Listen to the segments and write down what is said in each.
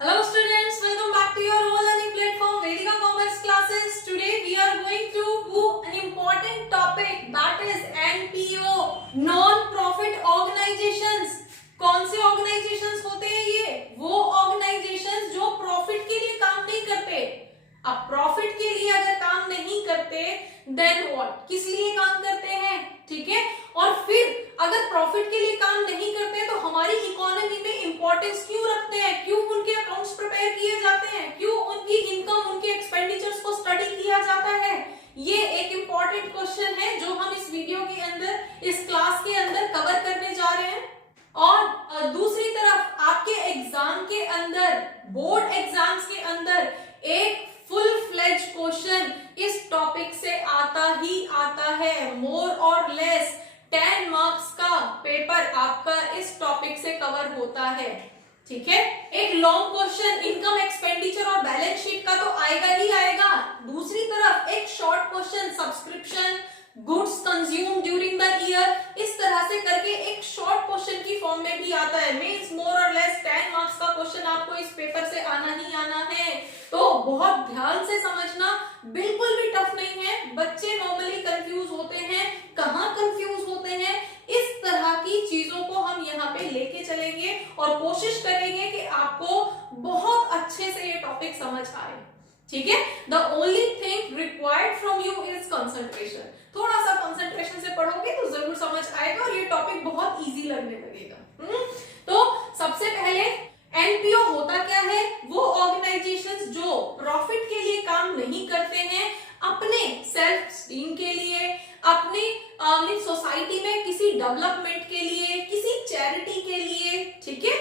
Hello students, welcome back to your whole learning platform Vedika Commerce classes. Today we are going to do an important topic that is NPO, non-profit organizations. कौन से organizations होते हैं ये? वो organizations जो profit के लिए काम नहीं करते. अब profit के लिए अगर काम नहीं करते, then what? किस लिए काम करते हैं? ठीक है. और फिर अगर प्रॉफिट के लिए काम नहीं करते तो हमारी इकोनॉमी में इंपॉर्टेंस क्यों रखते हैं, क्यों उनके अकाउंट्स प्रिपेयर किए जाते हैं, क्यों उनकी इनकम उनके एक्सपेंडिचर्स को स्टडी किया जाता है. ये एक इंपॉर्टेंट क्वेश्चन है जो हम इस वीडियो के अंदर इस क्लास के अंदर कवर करने जा रहे हैं. और दूसरी तरफ आपके एग्जाम के अंदर, बोर्ड एग्जाम्स के अंदर एक फुल फ्लेज क्वेश्चन इस टॉपिक से आता ही आता है. मोर और लेस 10 मार्क्स का पेपर आपका इस टॉपिक से कवर होता है. ठीक है. एक लॉन्ग क्वेश्चन इनकम एक्सपेंडिचर और बैलेंस शीट का तो आएगा ही आएगा. दूसरी तरफ एक short question subscription, goods consume during the year, इस तरह से करके एक शॉर्ट क्वेश्चन की फॉर्म में भी आता है. मींस मोर और लेस 10 मार्क्स का क्वेश्चन आपको इस पेपर से आना ही आना है. तो बहुत ध्यान से समझना, बिल्कुल भी टफ नहीं है. बच्चे नॉर्मली कंफ्यूज होते हैं, कहाँ कंफ्यूज होते हैं, इस तरह की चीजों को हम यहाँ पे लेके चलेंगे और कोशिश करेंगे कि आपको बहुत अच्छे से ये टॉपिक समझ आए. ठीक है. The only thing required from you is concentration. थोड़ा सा कंसंट्रेशन से पढ़ोगे तो जरूर समझ आएगा और ये टॉपिक बहुत इजी लगने लगेगा. तो सबसे पहले एनपीओ होता क्या है? वो ऑर्गेनाइजेशंस जो प्रॉफिट के लिए काम नहीं करते हैं, अपने सेल्फ स्टीम के लिए, अपनी सोसाइटी में किसी डेवलपमेंट के लिए, किसी चैरिटी के लिए. ठीक है.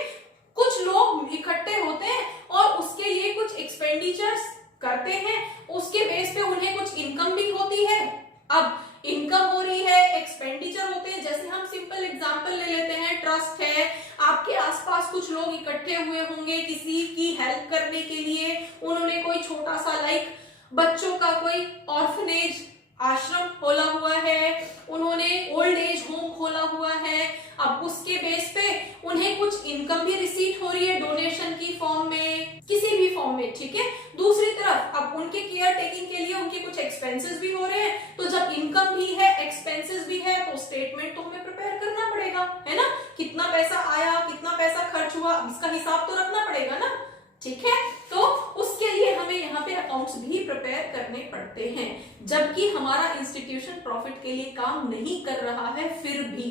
कुछ लोग इकट्ठे होते हैं और उसके लिए कुछ एक्सपेंडिचर्स करते हैं, उसके बेस पे उन्हें कुछ इनकम भी होती है. अब इनकम हो रही है, एक्सपेंडिचर होते हैं. जैसे हम सिंपल एग्जांपल ले लेते हैं, ट्रस्ट है, आपके आसपास कुछ लोग इकट्ठे हुए होंगे किसी की हेल्प करने के लिए. उन्होंने कोई छोटा सा लाइक बच्चों का कोई ऑर्फनेज आश्रम खोला हुआ है, उन्होंने ओल्ड एज होम खोला हुआ है. अब उसके बेस पे उन्हें कुछ इनकम भी रिसीव हो रही है डोनेशन की फॉर्म में, किसी भी फॉर्म में. ठीक है. दूसरी तरफ अब उनके केयर टेकिंग के लिए उनके कुछ एक्सपेंसेस भी हो रहे हैं. तो जब इनकम भी है, एक्सपेंसेस भी है, तो स्टेटमेंट तो हमें प्रिपेयर करना पड़ेगा, है ना. कितना पैसा आया, कितना पैसा खर्च हुआ, इसका हिसाब तो रखना पड़ेगा ना. ठीक है. तो उसके लिए हमें यहाँ पे अकाउंट्स भी प्रिपेयर करने पड़ते हैं. जबकि हमारा इंस्टीट्यूशन प्रॉफिट के लिए काम नहीं कर रहा है, फिर भी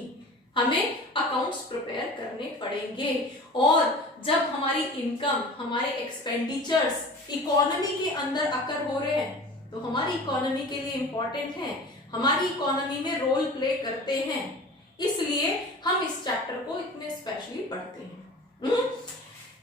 हमें अकाउंट्स प्रिपेयर करने पड़ेंगे. और जब हमारी इनकम, हमारे एक्सपेंडिचर्स इकोनॉमी के अंदर अकर हो रहे हैं, तो हमारी इकोनॉमी के लिए इंपॉर्टेंट है, हमारी इकोनॉमी में रोल प्ले करते हैं. इसलिए हम इस चैप्टर को इतने स्पेशली पढ़ते हैं.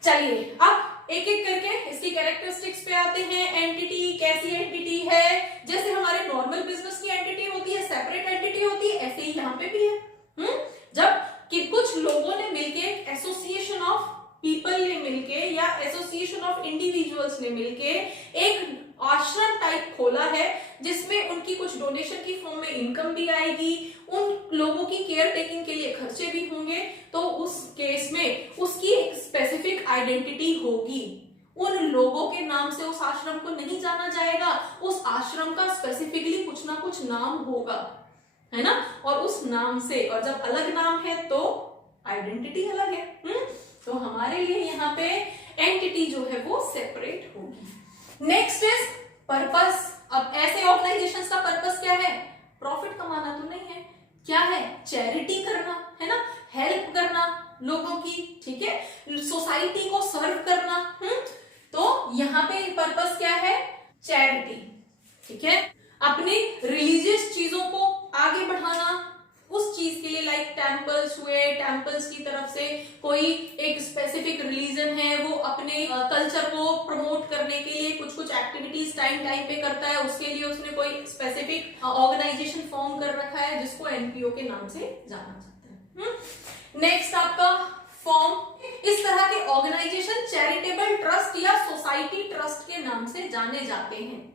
चलिए अब एक एक करके इसकी कैरेक्टरिस्टिक्स पे आते हैं. एंटिटी कैसी एंटिटी है? जैसे हमारे नॉर्मल बिजनेस की एंटिटी होती है, सेपरेट एंटिटी होती है, ऐसे ही यहाँ पे भी है. जब कि कुछ लोगों ने मिलके, एसोसिएशन ऑफ पीपल ने मिलके या एसोसिएशन ऑफ इंडिविजुअल्स ने मिलके एक आश्रम टाइप खोला है, जिसमें उनकी कुछ डोनेशन की फॉर्म में इनकम भी आएगी, उन लोगों की केयर टेकिंग के लिए खर्चे भी होंगे. तो उस केस में उसकी एक स्पेसिफिक आइडेंटिटी होगी. उन लोगों के नाम से उस आश्रम को नहीं जाना जाएगा, उस आश्रम का स्पेसिफिकली कुछ ना कुछ नाम होगा, है ना. और उस नाम से, और जब अलग नाम है तो आइडेंटिटी अलग है. तो हमारे लिए यहाँ पे एंटिटी जो है वो सेपरेट होगी. Next is purpose. अब ऐसे ऑर्गेनाइजेशंस का पर्पस क्या है? प्रॉफिट कमाना तो नहीं है. क्या है? चैरिटी करना, है ना, हेल्प करना लोगों की. ठीक है. सोसाइटी को सर्व करना. तो यहाँ पे पर्पस क्या है? चैरिटी. ठीक है. अपनी रिलीजियस चीजों को आगे बढ़ाना, उस चीज के लिए लाइक टेम्पल्स हुए, टेम्पल्स की तरफ से कोई एक स्पेसिफिक रिलीजन है, वो अपने कल्चर को प्रमोट करने के लिए कुछ कुछ एक्टिविटीज टाइम टाइम पे करता है, उसके लिए उसने कोई स्पेसिफिक ऑर्गेनाइजेशन फॉर्म कर रखा है जिसको एनपीओ के नाम से जाना जाता है. नेक्स्ट आपका फॉर्म. इस तरह के ऑर्गेनाइजेशन चैरिटेबल ट्रस्ट या सोसाइटी ट्रस्ट के नाम से जाने जाते हैं.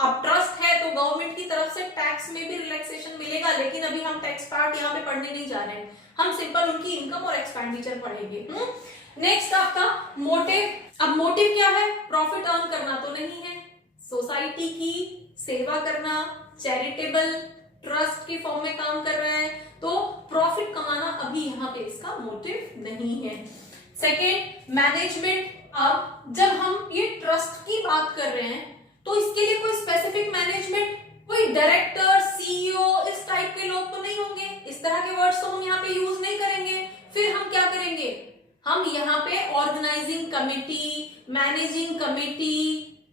अब ट्रस्ट है तो गवर्नमेंट की तरफ से टैक्स में भी रिलैक्सेशन मिलेगा, लेकिन अभी हम टैक्स पार्ट यहाँ पे पढ़ने नहीं जा रहे हैं. हम सिंपल उनकी इनकम और एक्सपेंडिचर पढ़ेंगे. नेक्स्ट आपका मोटिव। अब मोटिव क्या है? प्रॉफिट अर्न करना तो नहीं है, सोसाइटी की सेवा करना, चैरिटेबल ट्रस्ट की फॉर्म में काम कर रहा है, तो प्रॉफिट कमाना अभी यहाँ पे इसका मोटिव नहीं है। Second, management. अब जब हम ये ट्रस्ट की बात कर रहे हैं तो इसके लिए कोई स्पेसिफिक मैनेजमेंट, कोई डायरेक्टर, सीईओ इस टाइप के लोग तो नहीं होंगे, इस तरह के वर्ड्स तो हम यहाँ पे यूज नहीं करेंगे। फिर हम क्या करेंगे? हम यहाँ पे ऑर्गेनाइजिंग कमिटी, मैनेजिंग कमिटी,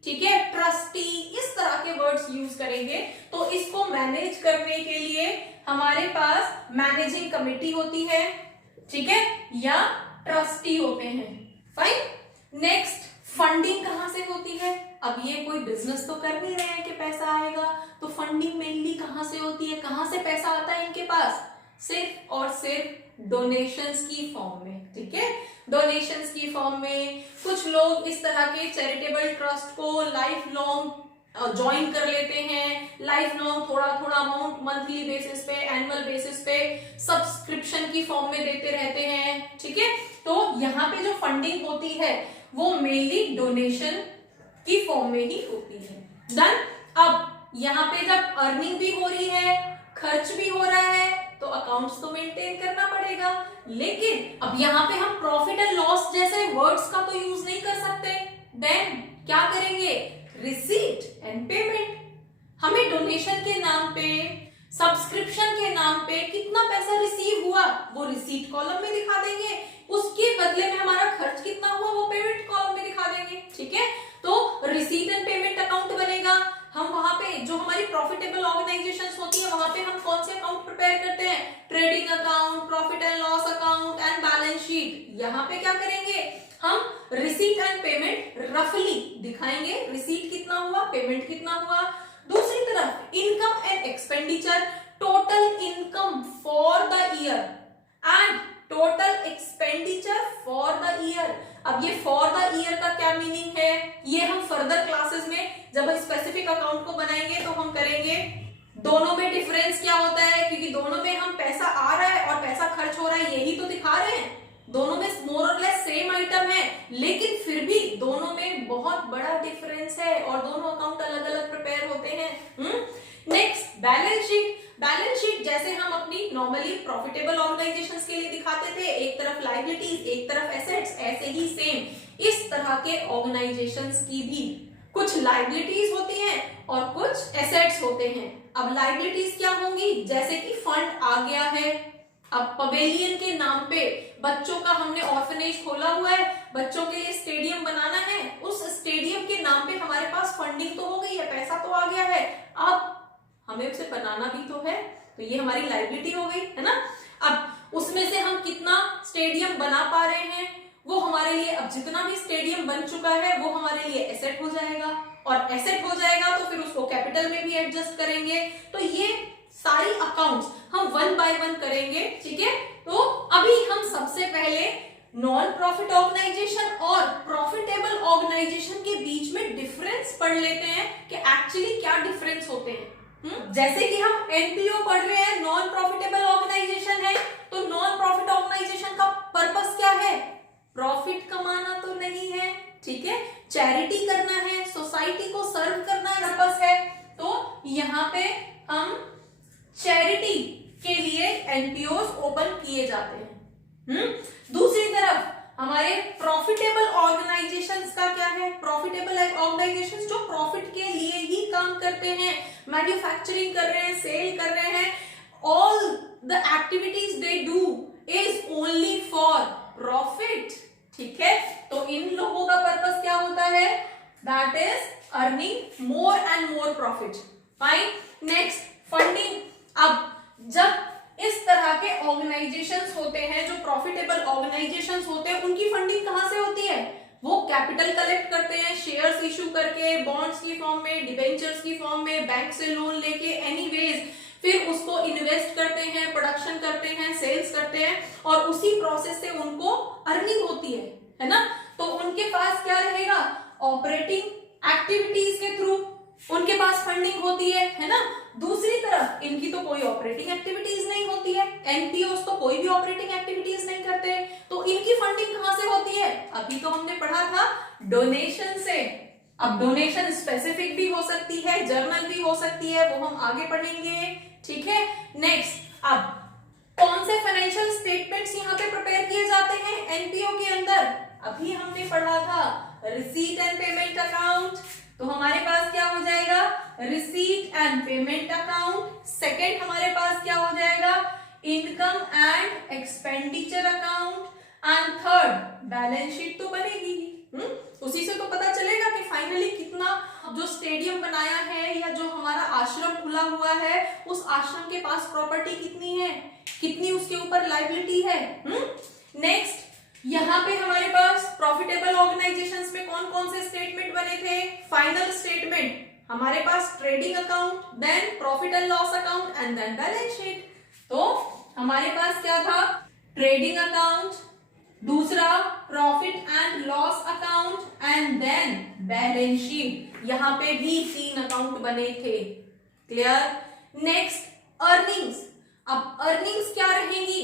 ठीक है, ट्रस्टी, इस तरह के वर्ड्स यूज करेंगे। तो इसको मैनेज करने के लिए हमारे पास मैनेजिंग कमिटी होती है, ठीक है, या ट्रस्टी होते हैं। फाइन। नेक्स्ट, फंडिंग कहां से होती है? अब ये कोई बिजनेस तो कर नहीं रहे हैं कि पैसा आएगा, तो फंडिंग मेनली कहां से होती है? कहां से पैसा आता है इनके पास? सिर्फ और सिर्फ डोनेशंस की फॉर्म में, ठीक है, डोनेशंस की फॉर्म में। कुछ लोग इस तरह के चैरिटेबल ट्रस्ट को लाइफ लॉन्ग ज्वाइन कर लेते हैं, लाइफ लॉन्ग थोड़ा थोड़ा अमाउंट मंथली बेसिस पे, एनुअल बेसिस पे सब्सक्रिप्शन की फॉर्म में देते रहते हैं, ठीक है। तो यहाँ पे जो फंडिंग होती है वो मेनली डोनेशन की फॉर्म में ही होती है। डन। अब यहाँ पे जब अर्निंग भी हो रही है, खर्च भी हो रहा है, तो अकाउंट्स तो मेंटेन करना पड़ेगा, लेकिन अब यहाँ पे हम प्रॉफिट एंड लॉस जैसे वर्ड्स का तो यूज नहीं कर सकते। देन क्या करेंगे? Receipt and payment. हमें डोनेशन के नाम पे, सब्सक्रिप्शन के नाम पे कितना पैसा रिसीव हुआ वो रिसीट कॉलम में दिखा देंगे, उसके बदले में हमारा खर्च कितना हुआ वो पेमेंट कॉलम में दिखा देंगे, ठीक है। तो रिसीट एंड पेमेंट अकाउंट बनेगा। हम वहां पे जो हमारी प्रॉफिटेबल ऑर्गेनाइजेशंस होती है वहां पे हम कौन से अकाउंट प्रिपेयर करते हैं? Trading account, profit and loss account and balance sheet. यहाँ पे क्या करेंगे? हम रिसीट एंड पेमेंट रफली दिखाएंगे, रिसीट कितना हुआ, पेमेंट कितना हुआ। दूसरी तरफ income and expenditure, total income for the year and total expenditure for the year. अब ये फॉर द ईयर का क्या मीनिंग है ये हम फर्दर क्लासेस में जब स्पेसिफिक अकाउंट को बनाएंगे तो हम करेंगे। दोनों में डिफरेंस क्या होता है, क्योंकि दोनों में हम पैसा आ रहा है और पैसा खर्च हो रहा है यही तो दिखा रहे हैं। दोनों में मोर और लेस सेम आइटम है, लेकिन फिर भी दोनों में बहुत बड़ा डिफरेंस है और दोनों अकाउंट अलग अलग प्रिपेयर होते हैं। Next, balance sheet. Balance sheet जैसे हम अपनी नॉर्मली प्रॉफिटेबल ऑर्गेनाइजेशंस के लिए दिखाते थे, एक तरफ लायबिलिटीज एक तरफ एसेट्स, ऐसे ही सेम इस तरह के ऑर्गेनाइजेशंस की भी कुछ लायबिलिटीज होती हैं और कुछ एसेट्स होते हैं। अब लायबिलिटीज क्या होंगी? जैसे कि फंड आ गया है, अब पवेलियन के नाम पे बच्चों का हमने ऑर्फनेज खोला हुआ है, बच्चों के लिए स्टेडियम बनाना है, उस स्टेडियम के नाम पे हमारे पास फंडिंग तो हो गई है, पैसा तो आ गया है, अब हमें उसे बनाना भी तो है, तो ये हमारी लायबिलिटी हो गई है ना। अब उसमें से हम कितना स्टेडियम बना पा रहे हैं वो हमारे लिए, अब जितना भी स्टेडियम बन चुका है वो हमारे लिए एसेट हो जाएगा, और एसेट हो जाएगा तो फिर उसको कैपिटल में भी एडजस्ट करेंगे। तो ये सारी अकाउंट्स हम वन बाय वन करेंगे, ठीक है। तो अभी हम सबसे पहले नॉन प्रॉफिट ऑर्गेनाइजेशन और प्रॉफिटेबल ऑर्गेनाइजेशन के बीच में डिफरेंस पढ़ लेते हैं कि एक्चुअली क्या डिफरेंस होते हैं। जैसे कि हम एनपीओ पढ़ रहे हैं, नॉन प्रॉफिटेबल ऑर्गेनाइजेशन है, तो नॉन प्रॉफिट ऑर्गेनाइजेशन का पर्पस क्या है? प्रॉफिट कमाना तो नहीं है, ठीक है, चैरिटी करना है, सोसाइटी को सर्व करना पर्पस है। तो यहाँ पे हम चैरिटी के लिए एनपीओस ओपन किए जाते हैं। दूसरी तरफ हमारे प्रॉफिटेबल ऑर्गेनाइजेशंस का क्या है? प्रॉफिटेबल ऑर्गेनाइजेशंस जो प्रॉफिट के लिए ही काम करते हैं, मैन्युफैक्चरिंग कर रहे हैं, सेल कर रहे हैं, all the activities they do is only for profit, ठीक है। तो इन लोगों का पर्पस क्या होता है? That is earning more and more profit. Fine. Next, funding. अब जब इस तरह के ऑर्गेनाइजेशंस होते हैं जो प्रॉफिटेबल ऑर्गेनाइजेशंस होते हैं, उनकी फंडिंग कहां से होती है? वो कैपिटल कलेक्ट करते हैं शेयर्स इशू करके, बॉन्ड्स की फॉर्म में, डिबेंचर्स की फॉर्म में, बैंक से लोन लेके, एनीवेज फिर उसको इन्वेस्ट करते हैं, प्रोडक्शन करते हैं, सेल्स करते हैं, और उसी प्रोसेस से उनको अर्निंग होती है ना। तो उनके पास क्या रहेगा? ऑपरेटिंग एक्टिविटीज के थ्रू उनके पास फंडिंग होती है ना। दूसरी तरफ इनकी तो कोई ऑपरेटिंग एक्टिविटीज नहीं होती है, एनपीओस तो कोई भी ऑपरेटिंग एक्टिविटीज नहीं करते, तो इनकी फंडिंग कहां से होती अभी तो हमने पढ़ा था डोनेशन से। अब डोनेशन स्पेसिफिक भी हो सकती है, जर्नल भी हो सकती है, वो हम आगे पढ़ेंगे, ठीक है। नेक्स्ट, अब कौन से फाइनेंशियल स्टेटमेंट्स यहाँ पे प्रिपेयर किए जाते हैं एनपीओ के अंदर? अभी हमने पढ़ा था रिसीट एंड पेमेंट अकाउंट, तो हमारे पास क्या हो जाएगा? Receipt and payment account. Second हमारे पास क्या हो जाएगा? Income and expenditure account. And third balance sheet तो बनेगी ही। उसी से तो पता चलेगा कि फाइनली कितना जो स्टेडियम बनाया है या जो हमारा आश्रम खुला हुआ है उस आश्रम के पास प्रॉपर्टी कितनी है, कितनी उसके ऊपर लायबिलिटी है। नेक्स्ट, यहाँ पे हमारे पास प्रॉफिटेबल ऑर्गेनाइजेशंस में कौन कौन से स्टेटमेंट बने थे? फाइनल स्टेटमेंट हमारे पास trading account, then profit and loss account and then balance sheet. तो हमारे पास क्या था? ट्रेडिंग अकाउंट, दूसरा profit and loss account and then balance sheet. यहाँ पे भी 3 अकाउंट बने थे। क्लियर? Next, earnings. अब अर्निंग्स क्या रहेंगी?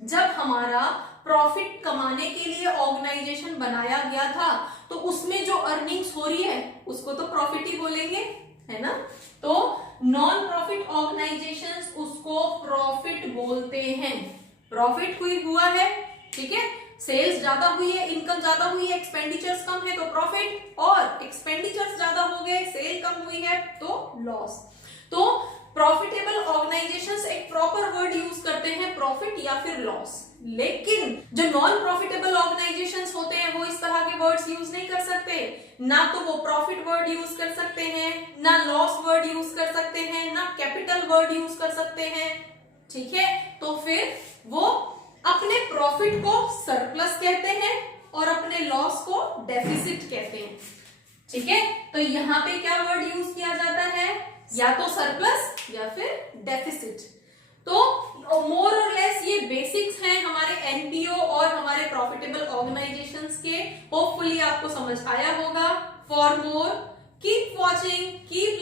जब हमारा प्रॉफिट कमाने के लिए ऑर्गेनाइजेशन बनाया गया था तो उसमें जो अर्निंग्स हो रही है उसको तो प्रॉफिट ही बोलेंगे, है ना। तो नॉन प्रॉफिट ऑर्गेनाइजेशंस उसको प्रॉफिट बोलते हैं। प्रॉफिट हुआ है, ठीक है, सेल्स ज्यादा हुई है, इनकम ज्यादा हुई है, एक्सपेंडिचर्स कम है तो प्रॉफिट, और एक्सपेंडिचर्स ज्यादा हो गए, सेल कम हुई है तो लॉस। तो प्रॉफिटेबल ऑर्गेनाइजेशंस एक प्रॉपर वर्ड यूज करते हैं, प्रॉफिट या फिर लॉस। लेकिन जो नॉन प्रॉफिटेबल ऑर्गेनाइजेशंस होते हैं वो इस तरह के वर्ड्स यूज नहीं कर सकते। ना तो वो प्रॉफिट वर्ड यूज कर सकते हैं, ना लॉस वर्ड यूज कर सकते हैं, ना कैपिटल वर्ड यूज कर सकते हैं, ठीक है। तो फिर वो अपने प्रॉफिट को सरप्लस कहते हैं और अपने लॉस को डेफिसिट कहते हैं, ठीक है। तो यहाँ पे क्या वर्ड यूज किया जाता है? या तो सरप्लस या फिर डेफिसिट। तो मोर और लेस ये बेसिक्स हैं हमारे एनपीओ और हमारे प्रॉफिटेबल ऑर्गेनाइजेशंस के। होपफुली आपको समझ आया होगा। For more keep watching, keep